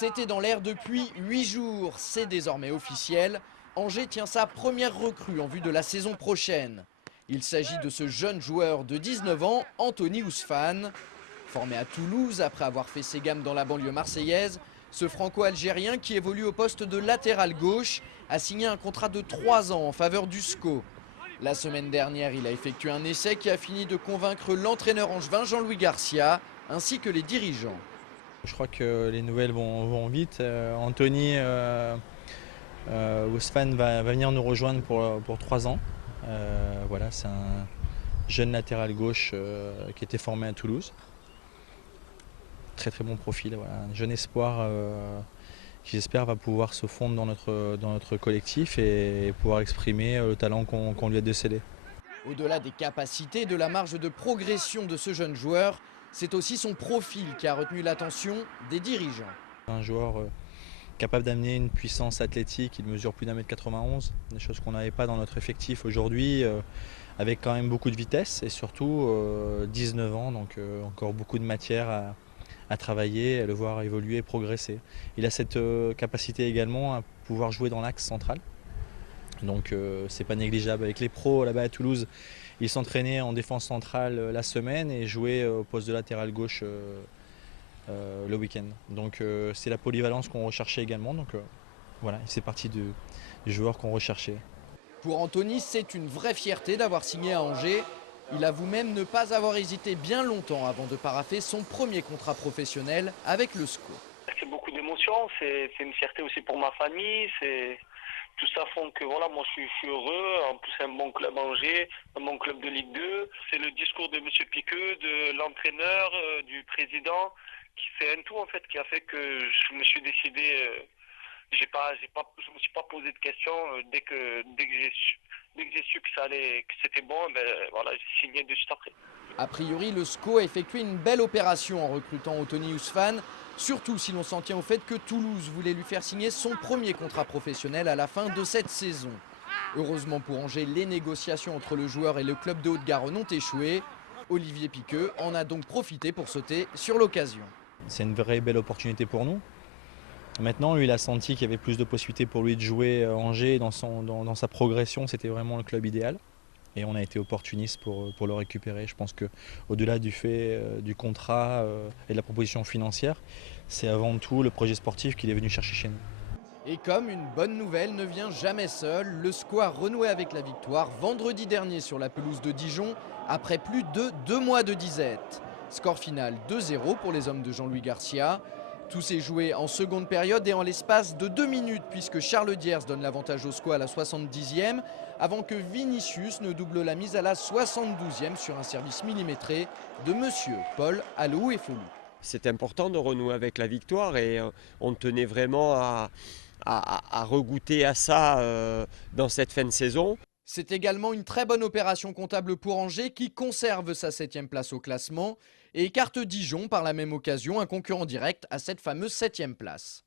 C'était dans l'air depuis 8 jours, c'est désormais officiel. Angers tient sa première recrue en vue de la saison prochaine. Il s'agit de ce jeune joueur de 19 ans, Anthony Ousfane. Formé à Toulouse après avoir fait ses gammes dans la banlieue marseillaise, ce franco-algérien qui évolue au poste de latéral gauche a signé un contrat de 3 ans en faveur du SCO. La semaine dernière, il a effectué un essai qui a fini de convaincre l'entraîneur angevin Jean-Louis Garcia ainsi que les dirigeants. Je crois que les nouvelles vont vite. Anthony Ousfane va venir nous rejoindre pour 3 ans. Voilà, c'est un jeune latéral gauche qui était formé à Toulouse. Très très bon profil, voilà. Un jeune espoir qui j'espère va pouvoir se fondre dans notre collectif et pouvoir exprimer le talent qu'on lui a décelé. Au-delà des capacités et de la marge de progression de ce jeune joueur, c'est aussi son profil qui a retenu l'attention des dirigeants. Un joueur capable d'amener une puissance athlétique, il mesure plus d'1m91, des choses qu'on n'avait pas dans notre effectif aujourd'hui, avec quand même beaucoup de vitesse et surtout 19 ans, donc encore beaucoup de matière à travailler, à le voir évoluer, progresser. Il a cette capacité également à pouvoir jouer dans l'axe central. Donc c'est pas négligeable. Avec les pros là-bas à Toulouse, il s'entraînait en défense centrale la semaine et jouait au poste de latéral gauche le week-end. Donc c'est la polyvalence qu'on recherchait également. Donc voilà, c'est partie du joueur qu'on recherchait. Pour Anthony, c'est une vraie fierté d'avoir signé à Angers. Il avoue même ne pas avoir hésité bien longtemps avant de paraffer son premier contrat professionnel avec le SCO. C'est beaucoup d'émotions, c'est une fierté aussi pour ma famille, tout ça font que voilà, moi je suis heureux. En plus c'est un bon club Angers, un bon club de Ligue 2. C'est le discours de M. Piqueux, de l'entraîneur, du président, qui fait un tout en fait, qui a fait que je me suis décidé. Je me suis pas posé de questions dès que j'ai su que c'était bon, ben voilà, j'ai signé de suite après. A priori, le SCO a effectué une belle opération en recrutant Anthony Ousfane, surtout si l'on s'en tient au fait que Toulouse voulait lui faire signer son premier contrat professionnel à la fin de cette saison. Heureusement pour Angers, les négociations entre le joueur et le club de Haute-Garonne ont échoué. Olivier Piqueux en a donc profité pour sauter sur l'occasion. C'est une vraie belle opportunité pour nous. Maintenant, lui, il a senti qu'il y avait plus de possibilités pour lui de jouer à Angers dans sa progression. C'était vraiment le club idéal. Et on a été opportuniste pour le récupérer. Je pense qu'au-delà du fait du contrat et de la proposition financière, c'est avant tout le projet sportif qu'il est venu chercher chez nous. Et comme une bonne nouvelle ne vient jamais seule, le SCO a renoué avec la victoire vendredi dernier sur la pelouse de Dijon après plus de 2 mois de disette. Score final 2-0 pour les hommes de Jean-Louis Garcia. Tout s'est joué en seconde période et en l'espace de 2 minutes puisque Charles Diers donne l'avantage au SCO à la 70e avant que Vinicius ne double la mise à la 72e sur un service millimétré de monsieur Paul Alouefolu. C'est important de renouer avec la victoire et on tenait vraiment à regoûter à ça dans cette fin de saison. C'est également une très bonne opération comptable pour Angers qui conserve sa 7e place au classement et écarte Dijon par la même occasion, un concurrent direct à cette fameuse 7e place.